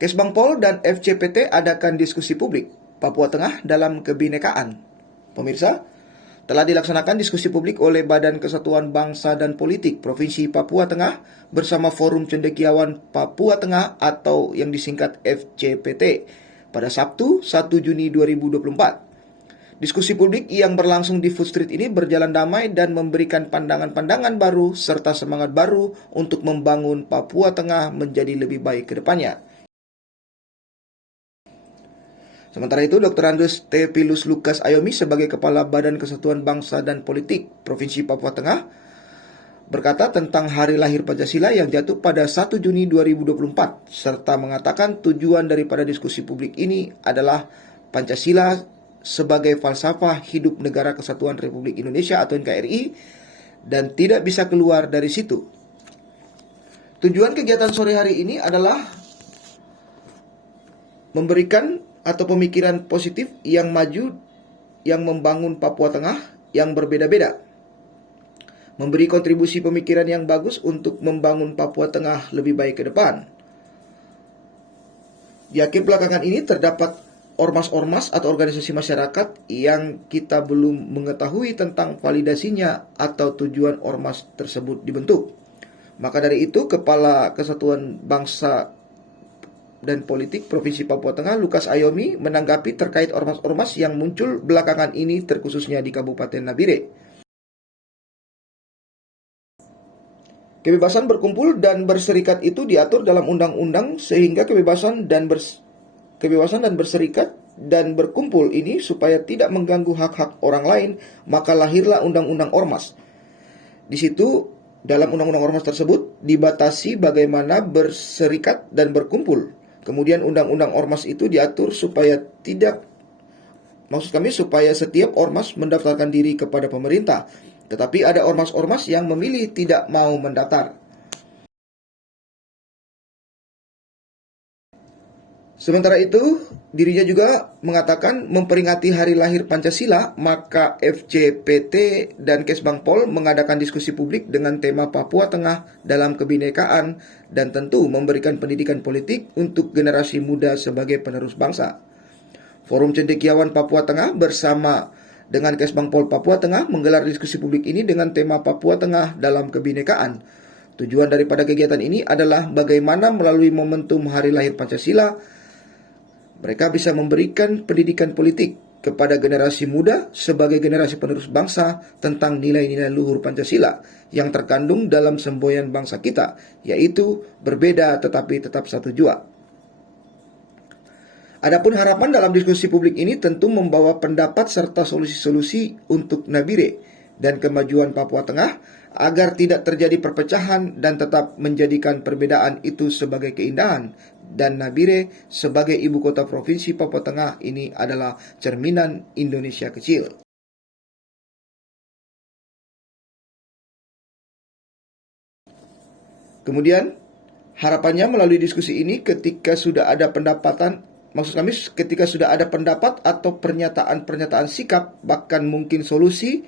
Kesbangpol dan FCPT adakan diskusi publik Papua Tengah dalam kebinekaan. Pemirsa, telah dilaksanakan diskusi publik oleh Badan Kesatuan Bangsa dan Politik Provinsi Papua Tengah bersama Forum Cendekiawan Papua Tengah atau yang disingkat FCPT pada Sabtu 1 Juni 2024. Diskusi publik yang berlangsung di Food Street ini berjalan damai dan memberikan pandangan-pandangan baru serta semangat baru untuk membangun Papua Tengah menjadi lebih baik ke depannya. Sementara itu, Dr. Andreus T. Pilus Lukas Ayomi sebagai Kepala Badan Kesatuan Bangsa dan Politik Provinsi Papua Tengah berkata tentang hari lahir Pancasila yang jatuh pada 1 Juni 2024 serta mengatakan tujuan daripada diskusi publik ini adalah Pancasila sebagai falsafah hidup Negara Kesatuan Republik Indonesia atau NKRI dan tidak bisa keluar dari situ. Tujuan kegiatan sore hari ini adalah memberikan atau pemikiran positif yang maju yang membangun Papua Tengah yang berbeda-beda. Memberi kontribusi pemikiran yang bagus untuk membangun Papua Tengah lebih baik ke depan. Di akhir belakangan ini terdapat ormas-ormas atau organisasi masyarakat yang kita belum mengetahui tentang validasinya atau tujuan ormas tersebut dibentuk. Maka dari itu, Kepala Kesatuan Bangsa dan Politik Provinsi Papua Tengah, Lukas Ayomi, menanggapi terkait ormas-ormas yang muncul belakangan ini terkhususnya di Kabupaten Nabire. Kebebasan berkumpul dan berserikat itu diatur dalam undang-undang sehingga kebebasan dan berserikat dan berkumpul ini supaya tidak mengganggu hak-hak orang lain, maka lahirlah Undang-Undang Ormas. Di situ, dalam Undang-Undang Ormas tersebut dibatasi bagaimana berserikat dan berkumpul. Kemudian Undang-Undang Ormas itu diatur supaya supaya setiap ormas mendaftarkan diri kepada pemerintah. Tetapi ada ormas-ormas yang memilih tidak mau mendaftar. Sementara itu, dirinya juga mengatakan memperingati hari lahir Pancasila, maka FCPT dan Kesbangpol mengadakan diskusi publik dengan tema Papua Tengah dalam kebinekaan dan tentu memberikan pendidikan politik untuk generasi muda sebagai penerus bangsa. Forum Cendekiawan Papua Tengah bersama dengan Kesbangpol Papua Tengah menggelar diskusi publik ini dengan tema Papua Tengah dalam kebinekaan. Tujuan daripada kegiatan ini adalah bagaimana melalui momentum hari lahir Pancasila mereka bisa memberikan pendidikan politik kepada generasi muda sebagai generasi penerus bangsa tentang nilai-nilai luhur Pancasila yang terkandung dalam semboyan bangsa kita, yaitu berbeda tetapi tetap satu jua. Adapun harapan dalam diskusi publik ini tentu membawa pendapat serta solusi-solusi untuk Nabire dan kemajuan Papua Tengah agar tidak terjadi perpecahan dan tetap menjadikan perbedaan itu sebagai keindahan. Dan Nabire sebagai ibu kota provinsi Papua Tengah ini adalah cerminan Indonesia kecil. Kemudian harapannya melalui diskusi ini ketika sudah ada pendapat atau pernyataan-pernyataan sikap bahkan mungkin solusi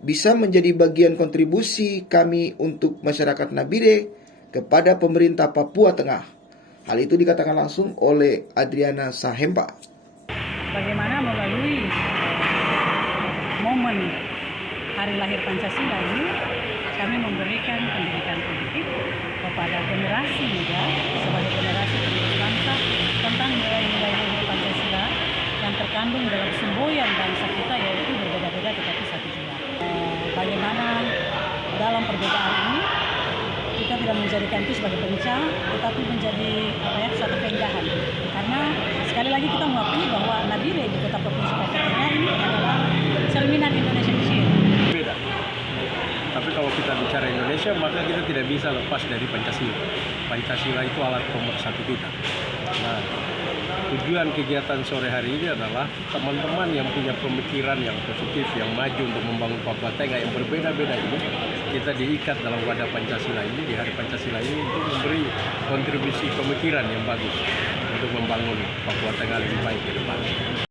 bisa menjadi bagian kontribusi kami untuk masyarakat Nabire kepada pemerintah Papua Tengah. Hal itu dikatakan langsung oleh Adriana Sahempa. Bagaimana melalui momen hari lahir Pancasila ini kami memberikan pendidikan politik kepada generasi muda sebagai generasi penerus bangsa tentang nilai-nilai luhur Pancasila yang terkandung dalam semboyan bangsa kita, yaitu berbeda-beda tetapi satu jua. Bagaimana dalam perbedaan ini kita tidak menjadikan itu sebagai pencah, tetapi menjadi satu keindahan. Karena sekali lagi kita mengakui bahwa Nabire di kota provinsi Papua Tengah ini adalah cerminan Indonesia kecil. Beda. Tapi kalau kita bicara Indonesia, maka kita tidak bisa lepas dari Pancasila. Pancasila itu alat pemersatu kita. Nah, tujuan kegiatan sore hari ini adalah teman-teman yang punya pemikiran yang positif, yang maju untuk membangun Papua Tengah yang berbeda-beda ini, kita diikat dalam wadah Pancasila ini, di hari Pancasila ini untuk memberi kontribusi pemikiran yang bagus untuk membangun Papua Tengah lebih baik ke depan.